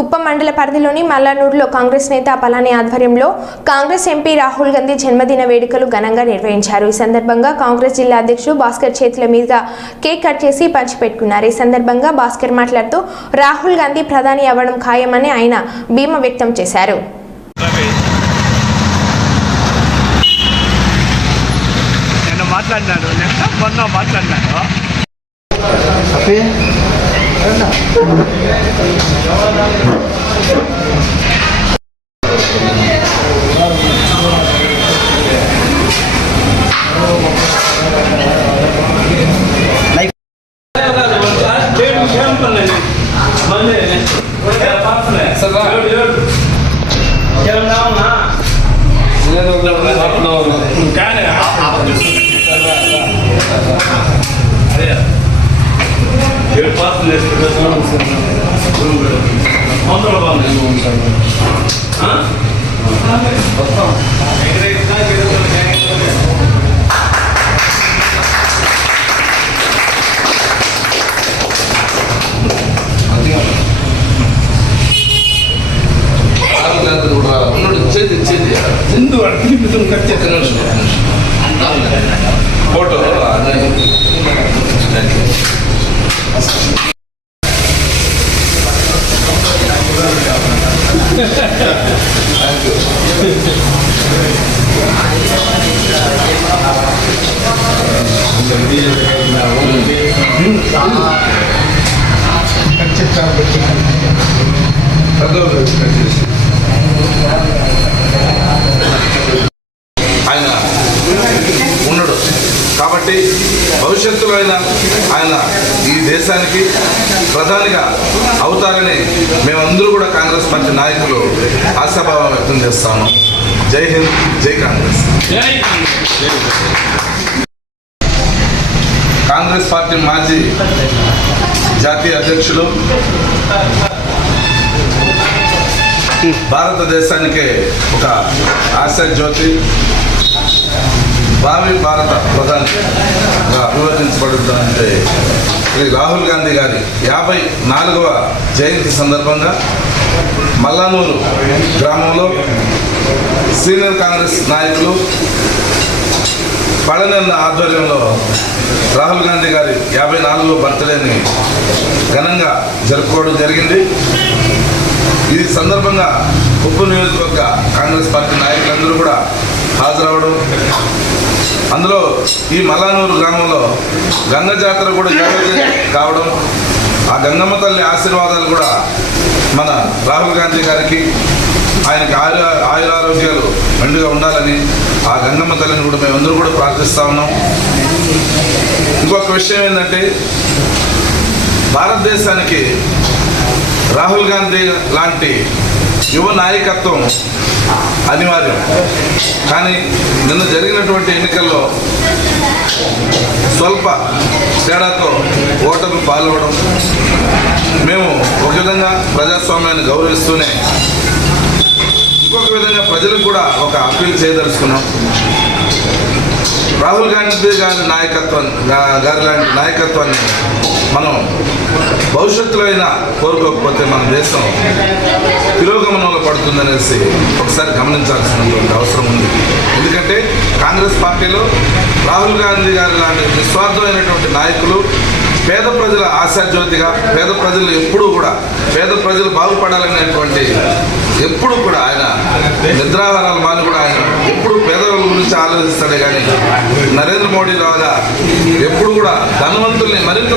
కుప్పం మండల పరిధిలోని మల్లానూరులో కాంగ్రెస్ నేత పళని ఆధ్వర్యంలో కాంగ్రెస్ ఎంపీ రాహుల్ గాంధీ జన్మదిన వేడుకలు ఘనంగా నిర్వహించారు। ఈ సందర్భంగా కాంగ్రెస్ జిల్లా అధ్యక్షుడు భాస్కర్ చేతుల మీదుగా కేక్ కట్ చేసి పంచిపెట్టుకున్నారు। ఈ సందర్భంగా భాస్కర్ మాట్లాడుతూ రాహుల్ గాంధీ ప్రధాని అవ్వడం ఖాయమని ఆయన ధీమా వ్యక్తం చేశారు। फोटो ఆయన ఉన్నాడు కాబట్టి భవిష్యత్తులో ఆయన ఈ దేశానికి ప్రధానిగా అవుతారని మేమందరూ కూడా కాంగ్రెస్ పార్టీ నాయకులు ఆశాభావం వ్యక్తం చేస్తాము। జై హింద్, జై కాంగ్రెస్। కాంగ్రెస్ పార్టీ మాజీ జాతీయ అధ్యక్షులు, భారతదేశానికి ఒక ఆశాజ్యోతి, భావి భారత ప్రధానిగా అభివర్ణించబడుతుందంటే శ్రీ రాహుల్ గాంధీ గారి 54వ జయంతి సందర్భంగా మల్లానూరు గ్రామంలో సీనియర్ కాంగ్రెస్ నాయకులు పళని ఆధ్వర్యంలో రాహుల్ గాంధీ గారి 54వ బర్త్డేని ఘనంగా జరుపుకోవడం జరిగింది। ఈ సందర్భంగా కుప్పం నియోజకవర్గ కాంగ్రెస్ పార్టీ నాయకులందరూ కూడా హాజరవడం, అందులో ఈ మల్లానూరు గ్రామంలో గంగ జాతర కూడా కావడం, ఆ గంగమ్మ తల్లి ఆశీర్వాదాలు కూడా మన రాహుల్ గాంధీ గారికి ఆయనకి ఆయురారోగ్యాలు మెండుగా ఉండాలని ఆ గంగమ్మ తల్లిని కూడా మేమందరూ కూడా ప్రార్థిస్తూ ఉన్నాం। ఇంకొక విషయం ఏంటంటే భారతదేశానికి రాహుల్ గాంధీ లాంటి యువ నాయకత్వం అనివార్యం, కానీ నిన్న జరిగినటువంటి ఎన్నికల్లో స్వల్ప తేడాతో ఓటమి పాల్గొనడం, మేము ఒక విధంగా ప్రజాస్వామ్యాన్ని గౌరవిస్తూనే ఇంకొక విధంగా ప్రజలకు కూడా ఒక అప్పీల్ చేయదలుచుకున్నాం। రాహుల్ గాంధీ గారి లాంటి నాయకత్వాన్ని మనం భవిష్యత్తులో అయినా కోరుకోకపోతే మన దేశం తిరోగమనంలో పడుతుందనేసి ఒకసారి గమనించాల్సినటువంటి అవసరం ఉంది। ఎందుకంటే కాంగ్రెస్ పార్టీలో రాహుల్ గాంధీ గారి లాంటి నిస్వార్థమైనటువంటి నాయకులు పేద ప్రజల ఆశాజ్యోతిగా, పేద ప్రజలు ఎప్పుడూ కూడా పేద ప్రజలు బాగుపడాలనేటువంటి ఎప్పుడు కూడా ఆయన నిద్రాహారాలు మాని కూడా ఆయన ఎప్పుడు పేదల గురించి ఆలోచిస్తాడే కానీ నరేంద్ర మోడీ లాగా ఎప్పుడు కూడా ధనవంతుల్ని మరింత